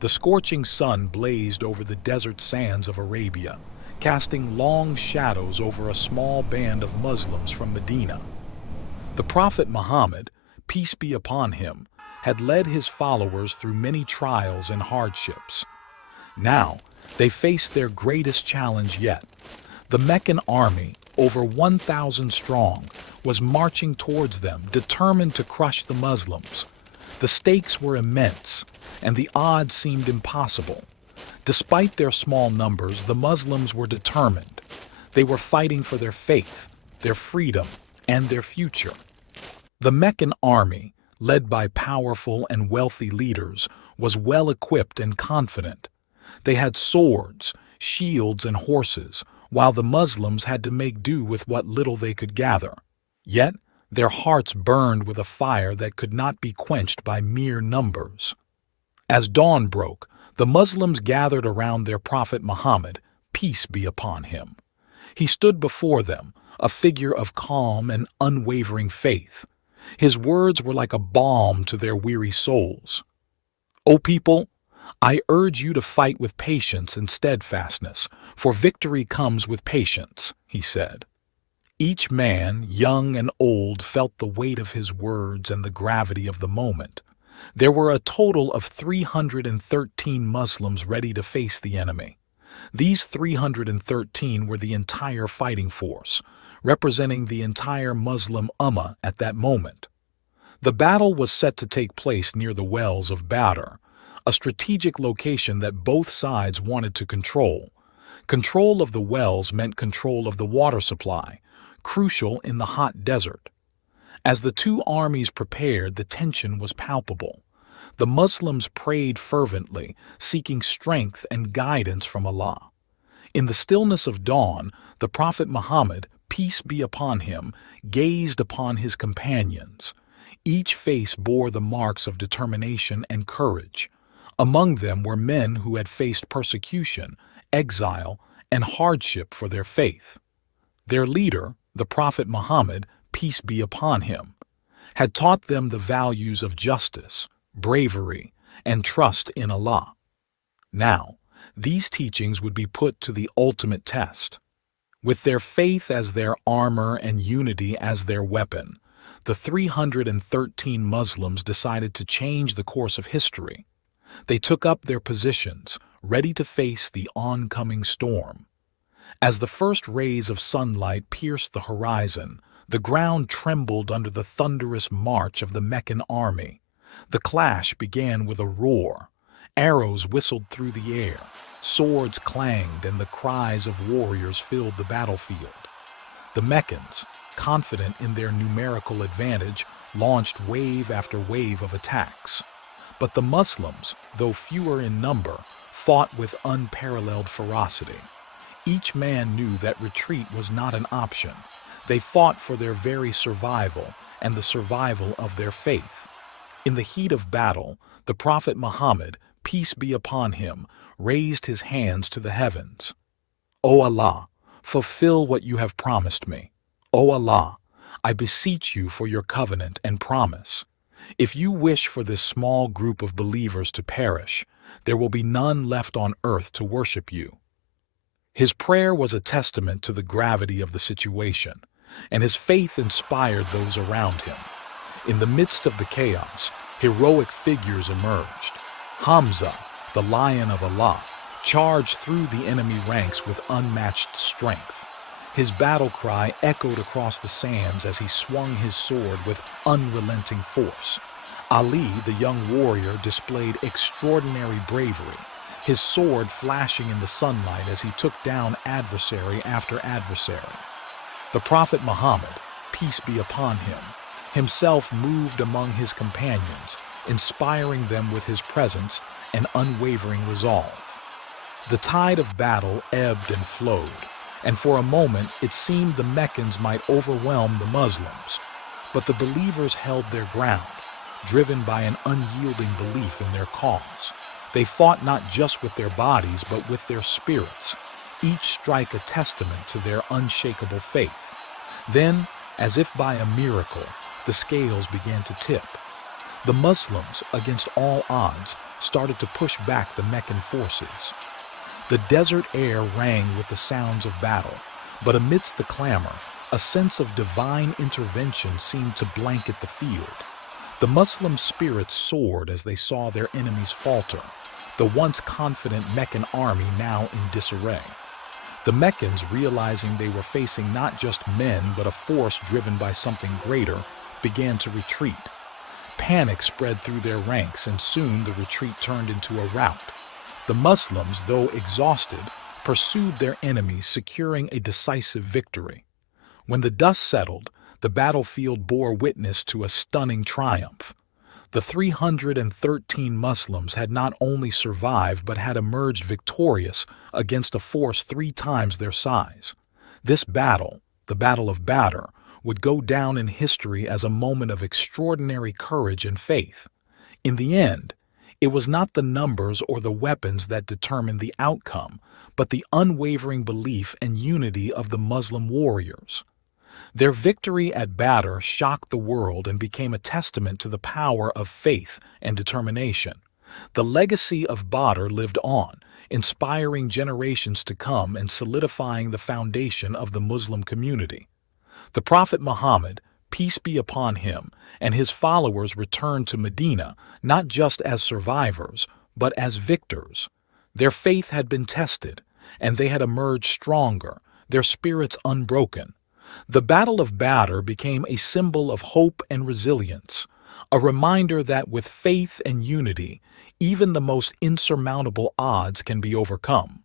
The scorching sun blazed over the desert sands of Arabia, casting long shadows over a small band of Muslims from Medina. The Prophet Muhammad, peace be upon him, had led his followers through many trials and hardships. Now, they faced their greatest challenge yet. The Meccan army, over 1,000 strong, was marching towards them, determined to crush the Muslims. The stakes were immense, and the odds seemed impossible. Despite their small numbers, the Muslims were determined. They were fighting for their faith, their freedom, and their future. The Meccan army, led by powerful and wealthy leaders, was well equipped and confident. They had swords, shields, and horses, while the Muslims had to make do with what little they could gather. Yet, their hearts burned with a fire that could not be quenched by mere numbers. As dawn broke, the Muslims gathered around their Prophet Muhammad, peace be upon him. He stood before them, a figure of calm and unwavering faith. His words were like a balm to their weary souls. "O people, I urge you to fight with patience and steadfastness, for victory comes with patience," he said. Each man, young and old, felt the weight of his words and the gravity of the moment. There were a total of 313 Muslims ready to face the enemy. These 313 were the entire fighting force, representing the entire Muslim Ummah at that moment. The battle was set to take place near the wells of Badr, a strategic location that both sides wanted to control. Control of the wells meant control of the water supply, crucial in the hot desert. As the two armies prepared, the tension was palpable. The Muslims prayed fervently, seeking strength and guidance from Allah. In the stillness of dawn, the Prophet Muhammad, peace be upon him, gazed upon his companions. Each face bore the marks of determination and courage. Among them were men who had faced persecution, exile, and hardship for their faith. Their leader, the Prophet Muhammad, peace be upon him, had taught them the values of justice, bravery, and trust in Allah. Now, these teachings would be put to the ultimate test. With their faith as their armor and unity as their weapon, the 313 Muslims decided to change the course of history. They took up their positions, ready to face the oncoming storm. As the first rays of sunlight pierced the horizon, the ground trembled under the thunderous march of the Meccan army. The clash began with a roar. Arrows whistled through the air, swords clanged, and the cries of warriors filled the battlefield. The Meccans, confident in their numerical advantage, launched wave after wave of attacks. But the Muslims, though fewer in number, fought with unparalleled ferocity. Each man knew that retreat was not an option. They fought for their very survival and the survival of their faith. In the heat of battle, the Prophet Muhammad, peace be upon him, raised his hands to the heavens. "O Allah, fulfill what you have promised me. O Allah, I beseech you for your covenant and promise. If you wish for this small group of believers to perish, there will be none left on earth to worship you." His prayer was a testament to the gravity of the situation, and his faith inspired those around him. In the midst of the chaos, heroic figures emerged. Hamza, the Lion of Allah, charged through the enemy ranks with unmatched strength. His battle cry echoed across the sands as he swung his sword with unrelenting force. Ali, the young warrior, displayed extraordinary bravery, his sword flashing in the sunlight as he took down adversary after adversary. The Prophet Muhammad, peace be upon him, himself moved among his companions, inspiring them with his presence and unwavering resolve. The tide of battle ebbed and flowed, and for a moment it seemed the Meccans might overwhelm the Muslims. But the believers held their ground, driven by an unyielding belief in their cause. They fought not just with their bodies, but with their spirits, each strike a testament to their unshakable faith. Then, as if by a miracle, the scales began to tip. The Muslims, against all odds, started to push back the Meccan forces. The desert air rang with the sounds of battle, but amidst the clamor, a sense of divine intervention seemed to blanket the field. The Muslim spirits soared as they saw their enemies falter, the once confident Meccan army now in disarray. The Meccans, realizing they were facing not just men but a force driven by something greater, began to retreat. Panic spread through their ranks, and soon the retreat turned into a rout. The Muslims, though exhausted, pursued their enemies, securing a decisive victory. When the dust settled, the battlefield bore witness to a stunning triumph. The 313 Muslims had not only survived but had emerged victorious against a force 3 times their size. This battle, the Battle of Badr, would go down in history as a moment of extraordinary courage and faith. In the end, it was not the numbers or the weapons that determined the outcome, but the unwavering belief and unity of the Muslim warriors. Their victory at Badr shocked the world and became a testament to the power of faith and determination. The legacy of Badr lived on, inspiring generations to come and solidifying the foundation of the Muslim community. The Prophet Muhammad, peace be upon him, and his followers returned to Medina not just as survivors, but as victors. Their faith had been tested, and they had emerged stronger, their spirits unbroken. The Battle of Badr became a symbol of hope and resilience, a reminder that with faith and unity, even the most insurmountable odds can be overcome.